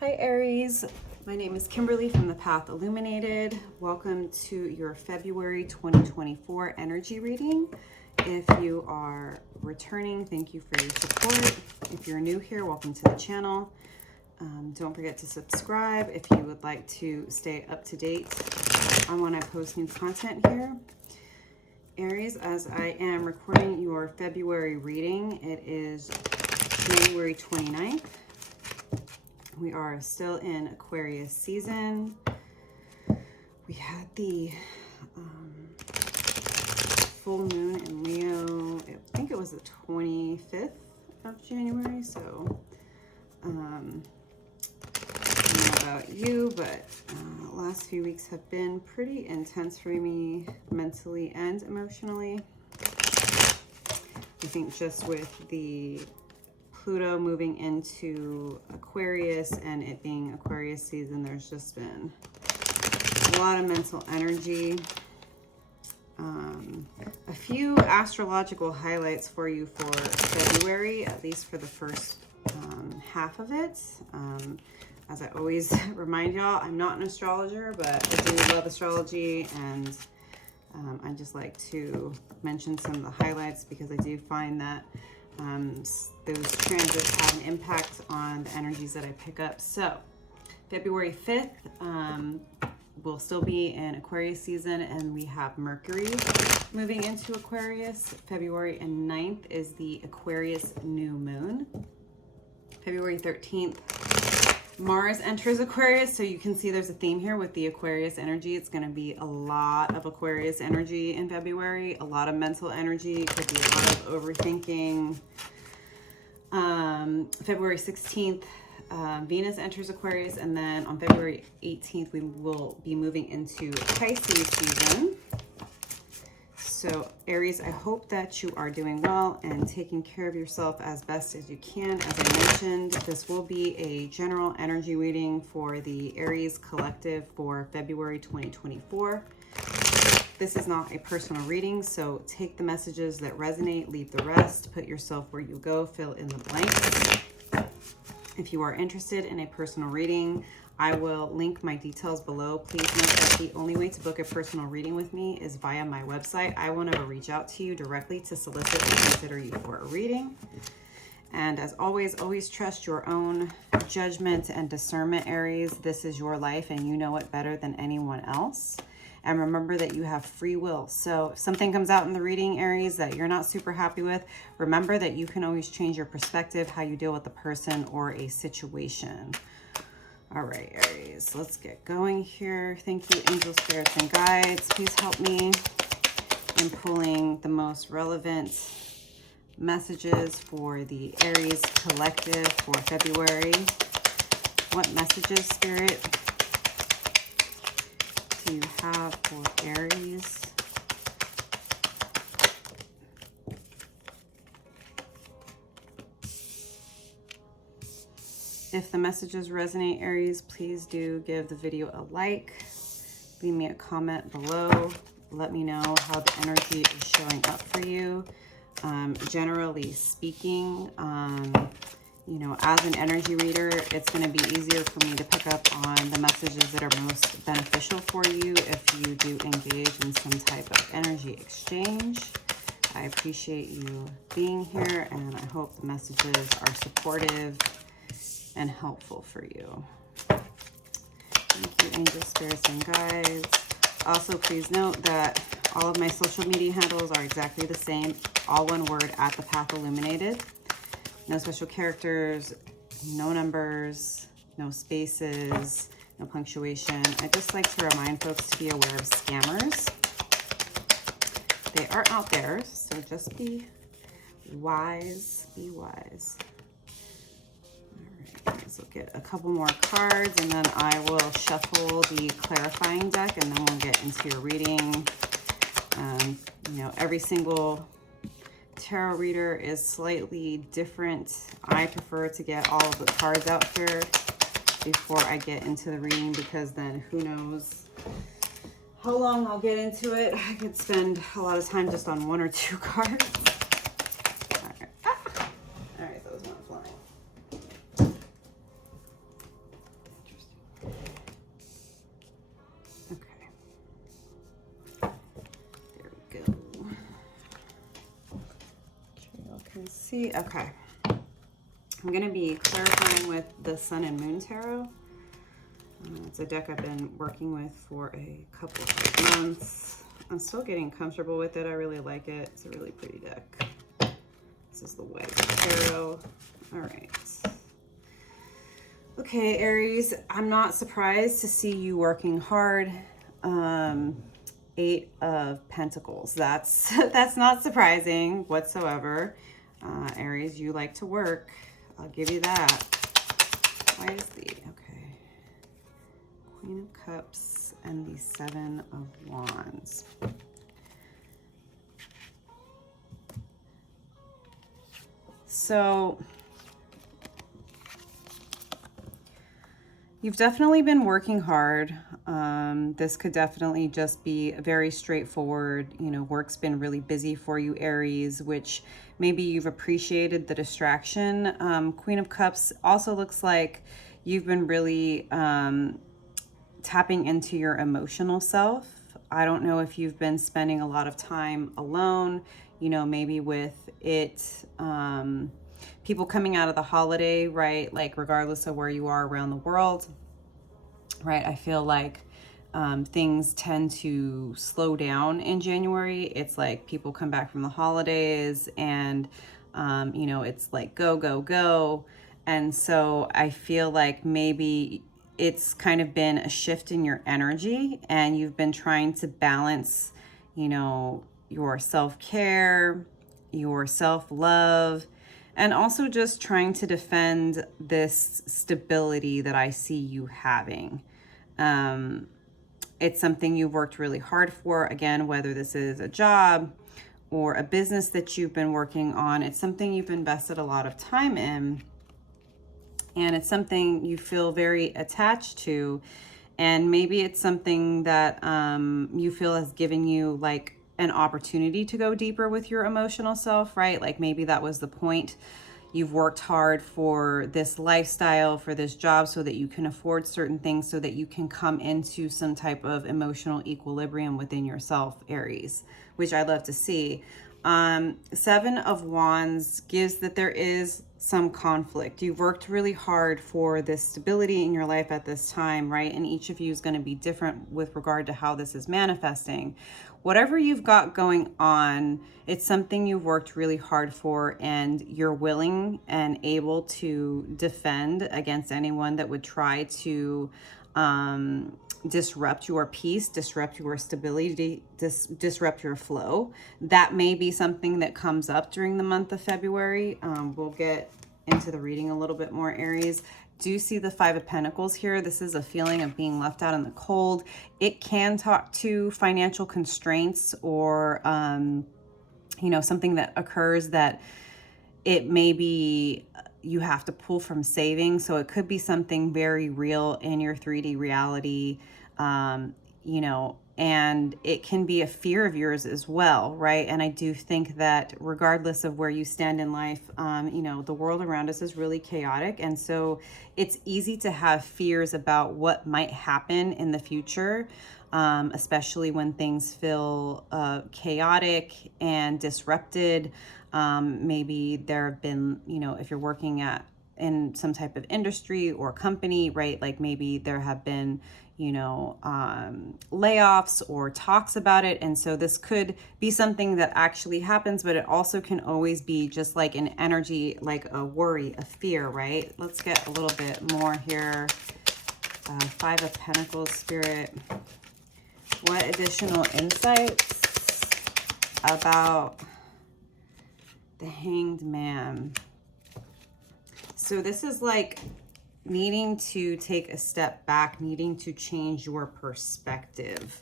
Hi Aries, my name is Kimberly from the Path Illuminated. Welcome to your February 2024 energy reading. If you are returning, thank you for your support. If you're new here, welcome to the channel. Don't forget to subscribe if you would like to stay up to date on when I post new content here. Aries, as I am recording your February reading, it is January 29th. We are still in Aquarius season. We had the full moon in Leo, I think it was the 25th of January. So, I don't know about you, but last few weeks have been pretty intense for me mentally and emotionally. I think just with the Pluto moving into Aquarius and it being Aquarius season, there's just been a lot of mental energy. A few astrological highlights for you for February, at least for the first half of it. As I always remind y'all, I'm not an astrologer, but I do love astrology, and I just like to mention some of the highlights because I do find that those transits have an impact on the energies that I pick up. So February 5th, we'll still be in Aquarius season, and we have Mercury moving into Aquarius. February 9th is the Aquarius new moon. February 13th, Mars enters Aquarius, so you can see there's a theme here with the Aquarius energy. It's going to be a lot of Aquarius energy in February, a lot of mental energy, could be a lot of overthinking. February 16th, Venus enters Aquarius, and then on February 18th, we will be moving into Pisces season. So Aries, I hope that you are doing well and taking care of yourself as best as you can. As I mentioned, this will be a general energy reading for the Aries collective for February 2024. This is not a personal reading, so take the messages that resonate, leave the rest, put yourself where you go, fill in the blanks. If you are interested in a personal reading, I will link my details below. Please note that the only way to book a personal reading with me is via my website. I will never reach out to you directly to solicit and consider you for a reading. And as always, always trust your own judgment and discernment, Aries. This is your life and you know it better than anyone else. And remember that you have free will. So if something comes out in the reading, Aries, that you're not super happy with, remember that you can always change your perspective, how you deal with a person or a situation. All right, Aries, let's get going here. Thank you, angels, spirits, and guides. Please help me in pulling the most relevant messages for the Aries collective for February. What messages, Spirit, do you have for Aries? If the messages resonate, Aries, please do give the video a like. Leave me a comment below. Let me know how the energy is showing up for you. Generally speaking, you know, as an energy reader, it's going to be easier for me to pick up on the messages that are most beneficial for you if you do engage in some type of energy exchange. I appreciate you being here, and I hope the messages are supportive and helpful for you. Thank you, angels, spirits, and guides. Also, please note that all of my social media handles are exactly the same, all one word, at the Path Illuminated. No special characters, no numbers, no spaces, no punctuation. I just like to remind folks to be aware of scammers. They are out there, so just be wise, be wise. All right, so get a couple more cards, and then I will shuffle the clarifying deck, and then we'll get into your reading. You know, every single tarot reader is slightly different. I prefer to get all of the cards out here before I get into the reading, because then who knows how long I'll get into it. I could spend a lot of time just on one or two cards. All right. All right, those went flying. see. Okay. I'm going to be clarifying with the Sun and Moon Tarot. It's a deck I've been working with for a couple of months. I'm still getting comfortable with it. I really like it. It's a really pretty deck. This is the White Tarot. All right. Okay, Aries, I'm not surprised to see you working hard. 8 of Pentacles. That's not surprising whatsoever. Aries, you like to work. I'll give you that. Why is the, okay. Queen of Cups and the 7 of Wands. So you've definitely been working hard. This could definitely just be very straightforward. You know, work's been really busy for you, Aries, which maybe you've appreciated the distraction. Queen of Cups also looks like you've been really tapping into your emotional self. I don't know if you've been spending a lot of time alone, you know, maybe with it, people coming out of the holiday, right? Like regardless of where you are around the world, right? I feel like things tend to slow down in January. It's like people come back from the holidays and, you know, it's like go, go, go. And so I feel like maybe it's kind of been a shift in your energy and you've been trying to balance, you know, your self-care, your self-love, and also just trying to defend this stability that I see you having. It's something you've worked really hard for. Again, whether this is a job or a business that you've been working on, it's something you've invested a lot of time in. And it's something you feel very attached to. And maybe it's something that you feel has given you like an opportunity to go deeper with your emotional self, right? Like maybe that was the point. You've worked hard for this lifestyle, for this job, so that you can afford certain things, so that you can come into some type of emotional equilibrium within yourself, Aries, which I love to see. 7 of Wands gives that there is some conflict. You've worked really hard for this stability in your life at this time, right? And each of you is going to be different with regard to how this is manifesting. Whatever you've got going on, it's something you've worked really hard for, and you're willing and able to defend against anyone that would try to disrupt your peace, disrupt your stability, disrupt your flow. That may be something that comes up during the month of February. We'll get into the reading a little bit more, Aries. Do see the 5 of Pentacles here. This is a feeling of being left out in the cold. It can talk to financial constraints or, you know, something that occurs that it may be you have to pull from savings. So it could be something very real in your 3D reality, you know, and it can be a fear of yours as well, right? And I do think that regardless of where you stand in life, you know, the world around us is really chaotic. And so it's easy to have fears about what might happen in the future, especially when things feel chaotic and disrupted. Maybe there have been, you know, if you're working in some type of industry or company, right? Like maybe there have been, you know, layoffs or talks about it. And so this could be something that actually happens, but it also can always be just like an energy, like a worry, a fear, right? Let's get a little bit more here. 5 of Pentacles, Spirit. What additional insights about the Hanged Man? So this is like needing to take a step back, needing to change your perspective.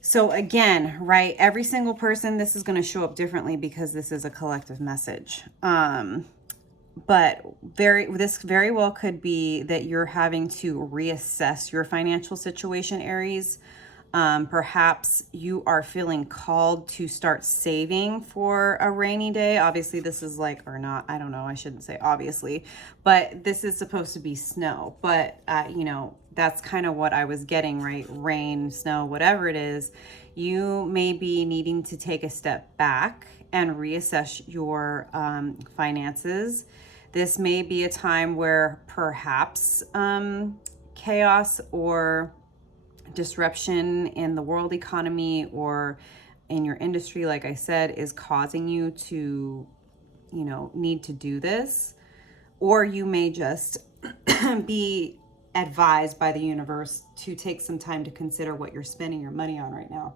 So again, right, every single person, this is going to show up differently because this is a collective message. But this very well could be that you're having to reassess your financial situation, Aries. Perhaps you are feeling called to start saving for a rainy day. Obviously, this is like, or not, I don't know, I shouldn't say obviously, but this is supposed to be snow. But, you know, that's kind of what I was getting, right? Rain, snow, whatever it is. You may be needing to take a step back and reassess your finances. This may be a time where perhaps chaos or disruption in the world economy or in your industry, like I said, is causing you to, you know, need to do this. Or you may just be advised by the universe to take some time to consider what you're spending your money on right now.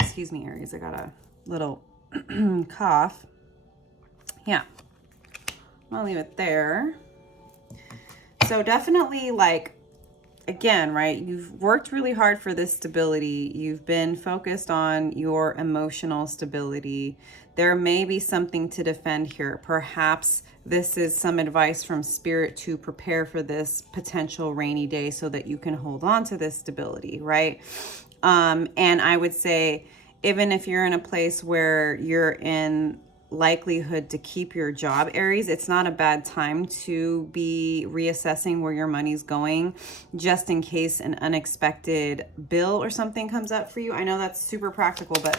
Excuse me, Aries, I got a little cough. Yeah, I'll leave it there. So definitely, like, again, right, you've worked really hard for this stability. You've been focused on your emotional stability. There may be something to defend here. Perhaps this is some advice from Spirit to prepare for this potential rainy day so that you can hold on to this stability, right? And I would say, even if you're in a place where you're in likelihood to keep your job, Aries, it's not a bad time to be reassessing where your money's going, just in case an unexpected bill or something comes up for you. I know that's super practical, but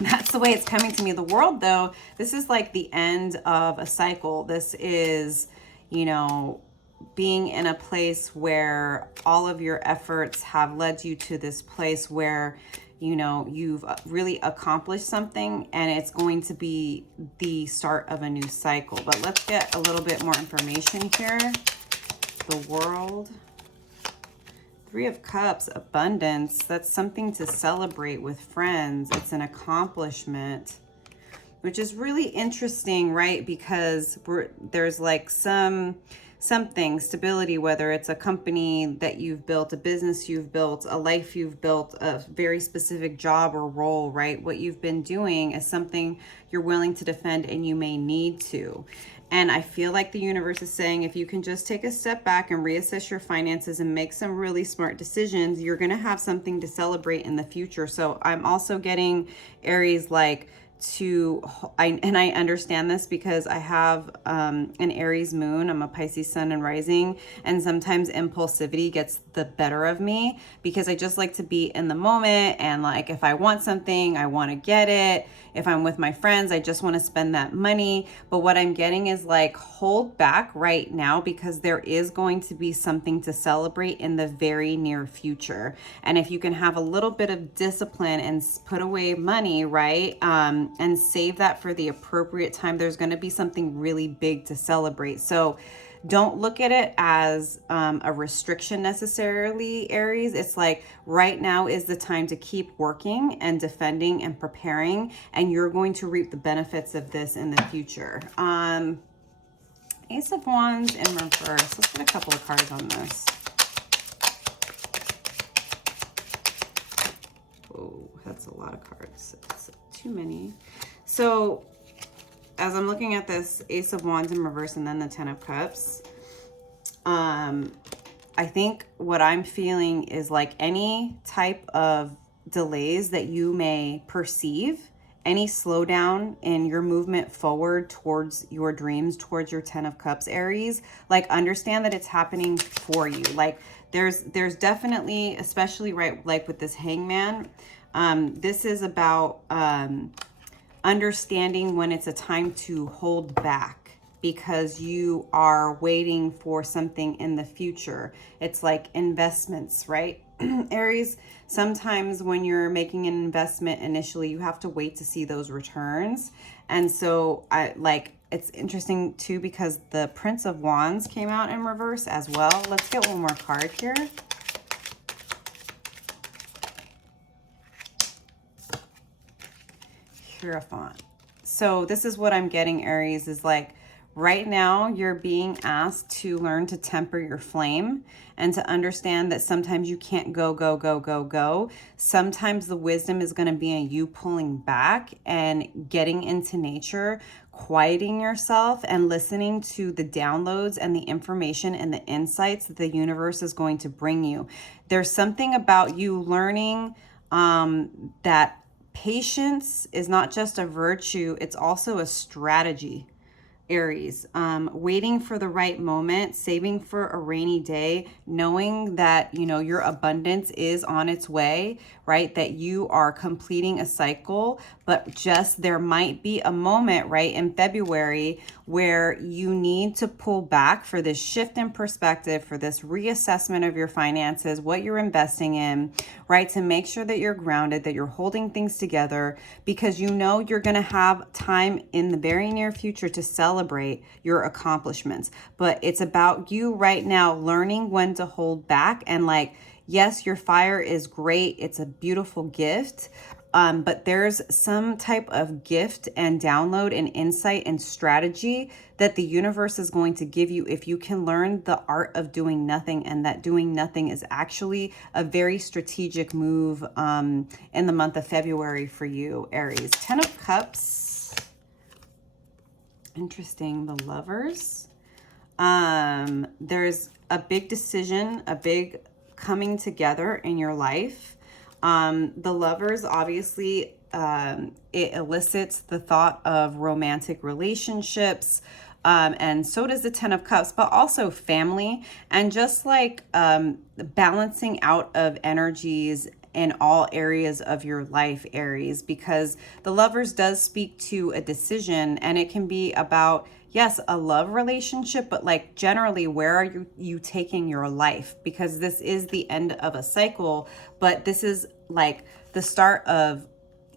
that's the way it's coming to me. The world, though, this is like the end of a cycle. This is, you know, being in a place where all of your efforts have led you to this place where, you know, you've really accomplished something, and it's going to be the start of a new cycle. But let's get a little bit more information here. The world. Three of Cups, abundance. That's something to celebrate with friends. It's an accomplishment, which is really interesting, right? Because there's like something, stability, whether it's a company that you've built, a business you've built, a life you've built, a very specific job or role, right? What you've been doing is something you're willing to defend, and you may need to. And I feel like the universe is saying, if you can just take a step back and reassess your finances and make some really smart decisions, you're going to have something to celebrate in the future. So I'm also getting, Aries, like, and I understand this because I have an Aries moon. I'm a Pisces sun and rising, and sometimes impulsivity gets the better of me because I just like to be in the moment, and like, if I want something, I want to get it. If I'm with my friends, I just want to spend that money. But what I'm getting is like, hold back right now, because there is going to be something to celebrate in the very near future. And if you can have a little bit of discipline and put away money, right? And save that for the appropriate time, there's going to be something really big to celebrate. So don't look at it as a restriction necessarily, Aries. It's like, right now is the time to keep working and defending and preparing, and you're going to reap the benefits of this in the future. Ace of Wands in reverse. Let's get a couple of cards on this. Oh, that's a lot of cards. It's too many. So as I'm looking at this Ace of Wands in reverse and then the Ten of Cups, I think what I'm feeling is like any type of delays that you may perceive, any slowdown in your movement forward towards your dreams, towards your Ten of Cups, Aries, like, understand that it's happening for you. Like, there's definitely, especially right, like with this Hangman, this is about understanding when it's a time to hold back because you are waiting for something in the future. It's like investments, right? Aries, sometimes when you're making an investment initially, you have to wait to see those returns. And so it's interesting too, because the Prince of Wands came out in reverse as well. Let's get one more card here. Hierophant. So this is what I'm getting, Aries, is like, right now you're being asked to learn to temper your flame and to understand that sometimes you can't go. Sometimes the wisdom is going to be in you pulling back and getting into nature, quieting yourself and listening to the downloads and the information and the insights that the universe is going to bring you. There's something about you learning that patience is not just a virtue, it's also a strategy. Aries, waiting for the right moment, saving for a rainy day, knowing that, you know, your abundance is on its way, right? That you are completing a cycle, but just there might be a moment, right, in February where you need to pull back for this shift in perspective, for this reassessment of your finances, what you're investing in, right? To make sure that you're grounded, that you're holding things together, because you know you're going to have time in the very near future to celebrate your accomplishments. But it's about you right now learning when to hold back. And like, yes, your fire is great. It's a beautiful gift. But there's some type of gift and download and insight and strategy that the universe is going to give you if you can learn the art of doing nothing, and that doing nothing is actually a very strategic move in the month of February for you, Aries. 10 of Cups. Interesting. The Lovers. There's a big decision, a big coming together in your life. The Lovers, obviously, it elicits the thought of romantic relationships, and so does the 10 of Cups, but also family, and just like balancing out of energies in all areas of your life, Aries, because the Lovers does speak to a decision, and it can be about, yes, a love relationship, but like generally, where are you taking your life? Because this is the end of a cycle, but this is like the start of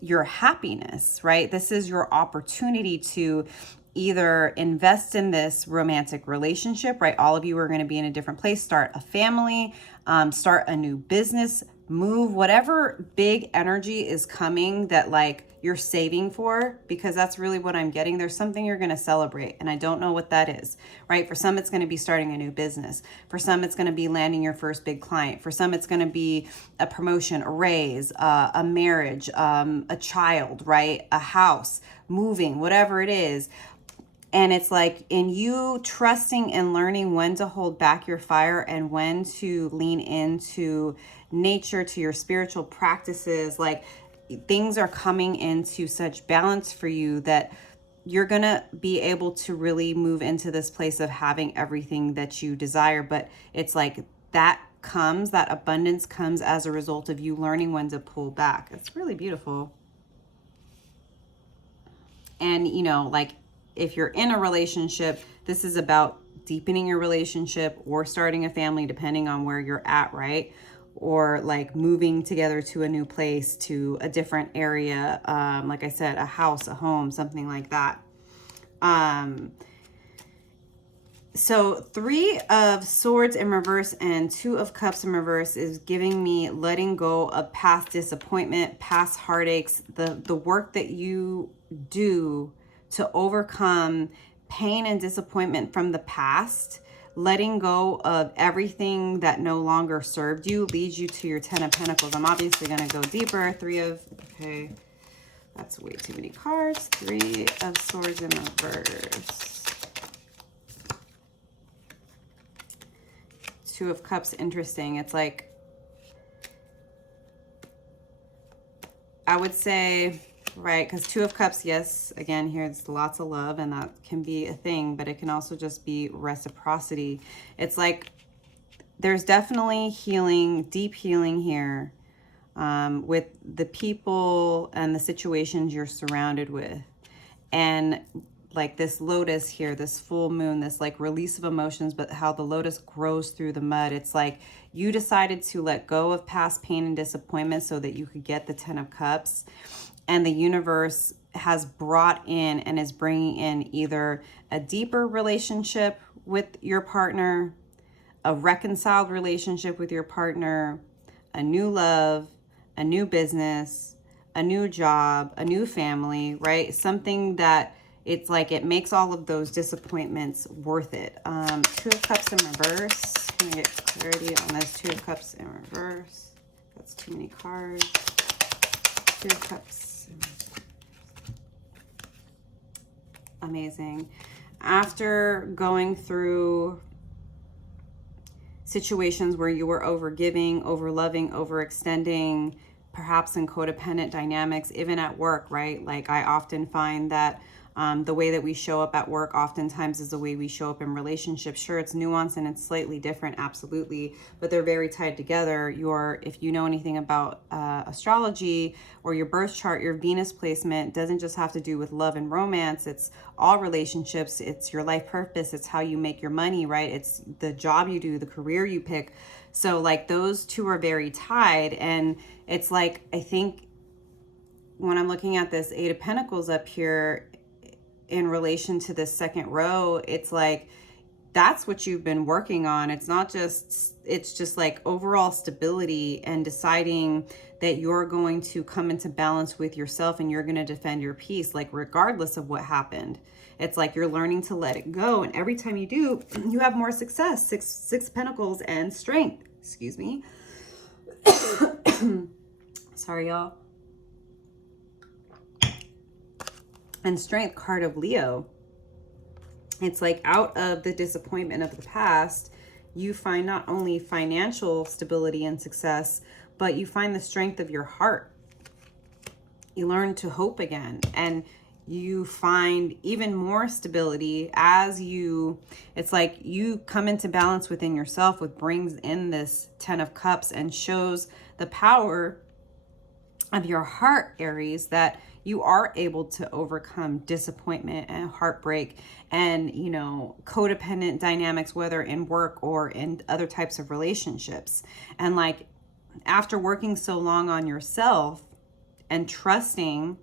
your happiness, right? This is your opportunity to either invest in this romantic relationship, right? All of you are going to be in a different place, start a family, start a new business, move, whatever big energy is coming that like you're saving for, because that's really what I'm getting. There's something you're going to celebrate, and I don't know what that is, right? For some, it's going to be starting a new business. For some, it's going to be landing your first big client. For some, it's going to be a promotion, a raise, a marriage, a child, right? A house, moving, whatever it is. And it's like in you trusting and learning when to hold back your fire and when to lean into nature, to your spiritual practices. Like, things are coming into such balance for you that you're going to be able to really move into this place of having everything that you desire. But it's like that abundance comes as a result of you learning when to pull back. It's really beautiful. And, you know, like if you're in a relationship, this is about deepening your relationship or starting a family, depending on where you're at, right? Or like moving together to a new place, to a different area. Like I said, a house, a home, something like that. So 3 of Swords in reverse and 2 of Cups in reverse is giving me letting go of past disappointment, past heartaches, the work that you do to overcome pain and disappointment from the past. Letting go of everything that no longer served you leads you to your 10 of Pentacles. I'm obviously going to go deeper. Okay, that's way too many cards. 3 of Swords in reverse. 2 of Cups, interesting. It's like, I would say, right, because 2 of Cups, yes, again, here it's lots of love, and that can be a thing, but it can also just be reciprocity. It's like there's definitely healing, deep healing here with the people and the situations you're surrounded with. And like this lotus here, this full moon, this like release of emotions, but how the lotus grows through the mud. It's like you decided to let go of past pain and disappointment so that you could get the 10 of Cups. And the universe has brought in and is bringing in either a deeper relationship with your partner, a reconciled relationship with your partner, a new love, a new business, a new job, a new family, right? Something that it's like it makes all of those disappointments worth it. 2 of Cups in reverse. Let me get clarity on this 2 of Cups in reverse. That's too many cards. 2 of Cups. Amazing. After going through situations where you were overgiving, overloving, overextending, perhaps in codependent dynamics, even at work, right? Like I often find that the way that we show up at work oftentimes is the way we show up in relationships. Sure, it's nuanced and it's slightly different, absolutely, but they're very tied together. If you know anything about astrology or your birth chart, your Venus placement doesn't just have to do with love and romance. It's all relationships. It's your life purpose. It's how you make your money, right? It's the job you do, the career you pick. So like those two are very tied. And it's like, I think when I'm looking at this Eight of Pentacles up here, in relation to this second row, it's like that's what you've been working on. It's just like overall stability and deciding that you're going to come into balance with yourself and you're going to defend your peace, like regardless of what happened. It's like you're learning to let it go, and every time you do, you have more success. Six Pentacles and strength. Excuse me. Sorry, y'all. And strength, card of Leo. It's like out of the disappointment of the past, you find not only financial stability and success, but you find the strength of your heart. You learn to hope again, and you find even more stability as it's like you come into balance within yourself, which brings in this 10 of Cups and shows the power of your heart, Aries, that you are able to overcome disappointment and heartbreak and, codependent dynamics, whether in work or in other types of relationships. And like, after working so long on yourself and trusting,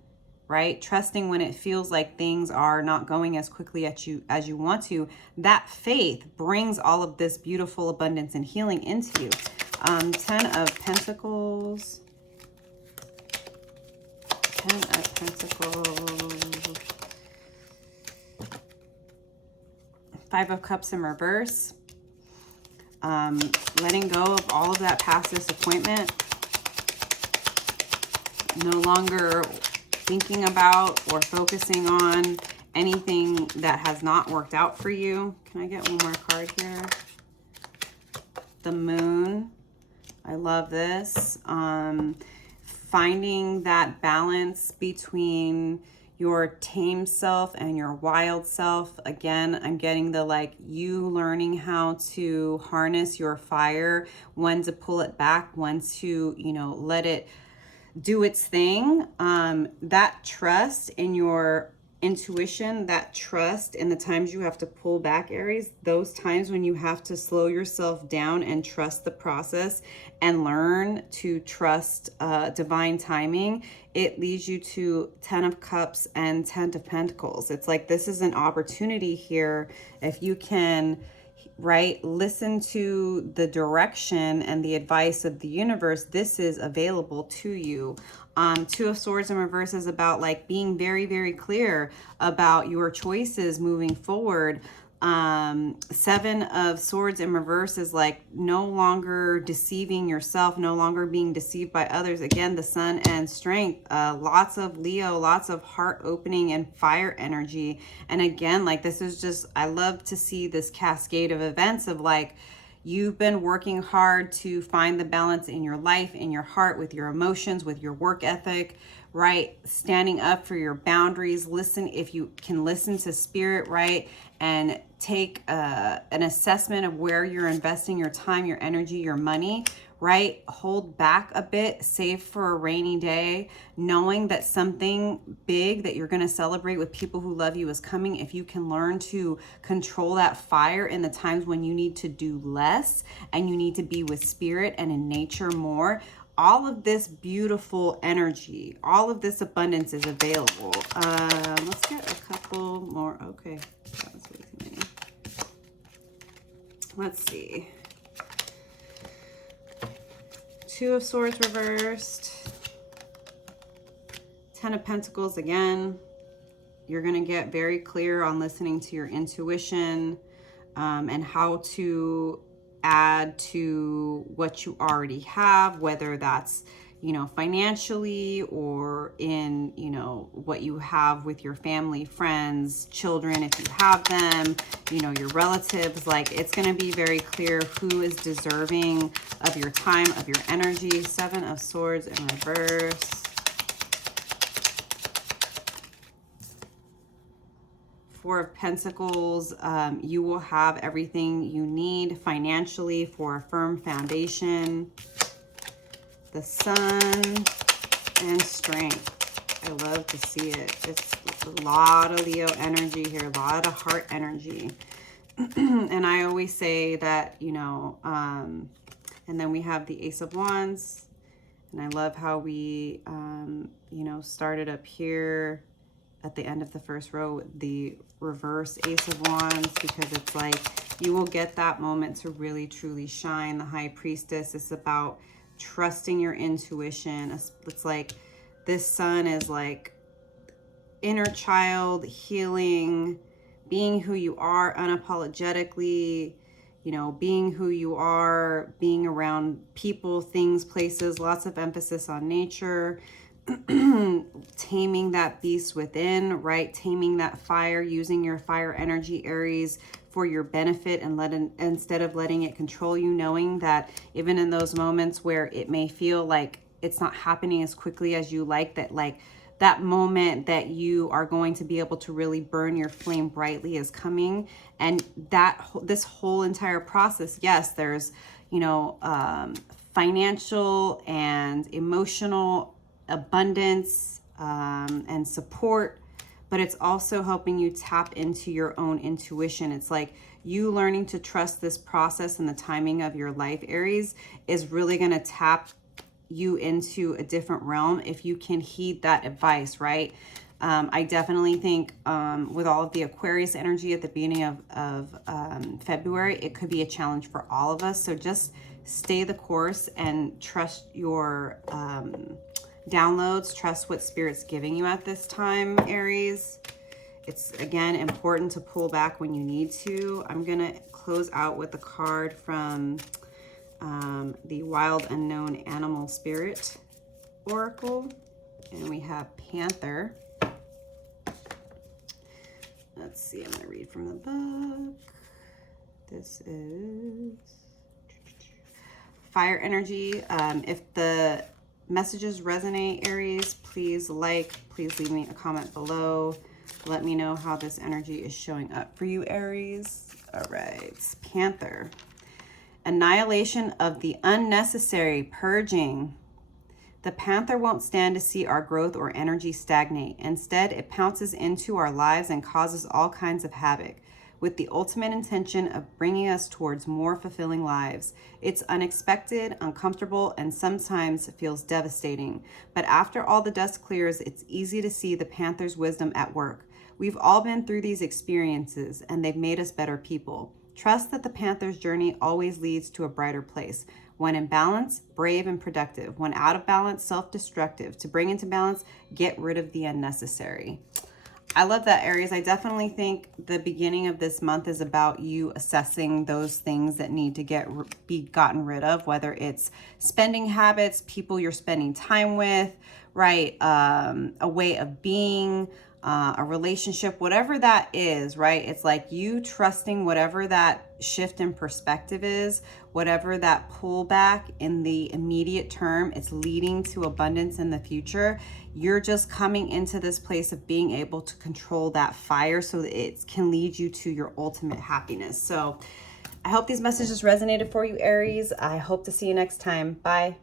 right? Trusting when it feels like things are not going as quickly as you want to, that faith brings all of this beautiful abundance and healing into you. 10 of Pentacles. 10 of Pentacles, 5 of Cups in reverse, letting go of all of that past disappointment, no longer thinking about or focusing on anything that has not worked out for you. Can I get one more card here? The Moon. I love this. Finding that balance between your tame self and your wild self. Again, I'm getting you learning how to harness your fire, when to pull it back, when to, let it do its thing. That trust in your intuition, that trust in the times you have to pull back, Aries, those times when you have to slow yourself down and trust the process and learn to trust divine timing, it leads you to 10 of Cups and 10 of Pentacles. It's like this is an opportunity here. If you can, right, listen to the direction and the advice of the universe, this is available to you. 2 of Swords in reverse is about being very, very clear about your choices moving forward. 7 of Swords in reverse is no longer deceiving yourself, no longer being deceived by others. Again, the Sun and strength, lots of Leo, lots of heart opening and fire energy. And again, this is just, I love to see this cascade of events of you've been working hard to find the balance in your life, in your heart, with your emotions, with your work ethic, right? Standing up for your boundaries. Listen, if you can listen to spirit, right? And take an assessment of where you're investing your time, your energy, your money, right? Hold back a bit, save for a rainy day, knowing that something big that you're going to celebrate with people who love you is coming. If you can learn to control that fire in the times when you need to do less and you need to be with spirit and in nature more, all of this beautiful energy, all of this abundance is available. Let's get a couple more. Okay, that was way too many. Let's see. 2 of Swords reversed. 10 of Pentacles again. You're going to get very clear on listening to your intuition and how to add to what you already have, whether that's, you know, financially, or in, you know, what you have with your family, friends, children, if you have them, you know, your relatives. Like, it's going to be very clear who is deserving of your time, of your energy. 7 of Swords in reverse. Four of Pentacles. You will have everything you need financially for a firm foundation. The Sun and Strength. I love to see it. It's a lot of Leo energy here, a lot of heart energy. And I always say that, you know, and then we have the Ace of Wands. And I love how we, you know, started up here at the end of the first row with the reverse Ace of Wands, because it's like you will get that moment to really truly shine. The High Priestess is about trusting your intuition. It's like this Sun is like inner child healing, being who you are unapologetamically, you know, being who you are, being around people, things, places, lots of emphasis on nature. Taming that beast within, right? Taming that fire, using your fire energy, Aries, for your benefit, and instead of letting it control you, knowing that even in those moments where it may feel like it's not happening as quickly as you like, that like that moment that you are going to be able to really burn your flame brightly is coming. And that this whole entire process, yes, there's, you know, financial and emotional abundance and support, but it's also helping you tap into your own intuition. It's like you learning to trust this process and the timing of your life, Aries, is really going to tap you into a different realm if you can heed that advice, right? I definitely think with all of the Aquarius energy at the beginning of February, it could be a challenge for all of us. So just stay the course and trust your downloads, trust what Spirit's giving you at this time, Aries. It's, again, important to pull back when you need to. I'm going to close out with a card from the Wild Unknown Animal Spirit Oracle. And we have Panther. Let's see, I'm going to read from the book. This is fire energy. If the messages resonate, Aries, please leave me a comment below. Let me know how this energy is showing up for you, Aries. All right, Panther. Annihilation of the unnecessary, purging. The Panther won't stand to see our growth or energy stagnate. Instead, it pounces into our lives and causes all kinds of havoc, with the ultimate intention of bringing us towards more fulfilling lives. It's unexpected, uncomfortable, and sometimes feels devastating. But after all the dust clears, it's easy to see the Panther's wisdom at work. We've all been through these experiences, and they've made us better people. Trust that the Panther's journey always leads to a brighter place. When in balance, brave and productive. When out of balance, self-destructive. To bring into balance, get rid of the unnecessary. I love that, Aries. I definitely think the beginning of this month is about you assessing those things that need to be gotten rid of, whether it's spending habits, people you're spending time with, right? A way of being, a relationship, whatever that is, right? It's like you trusting whatever that shift in perspective is, whatever that pullback in the immediate term, it's leading to abundance in the future. You're just coming into this place of being able to control that fire so that it can lead you to your ultimate happiness. So I hope these messages resonated for you, Aries. I hope to see you next time. Bye.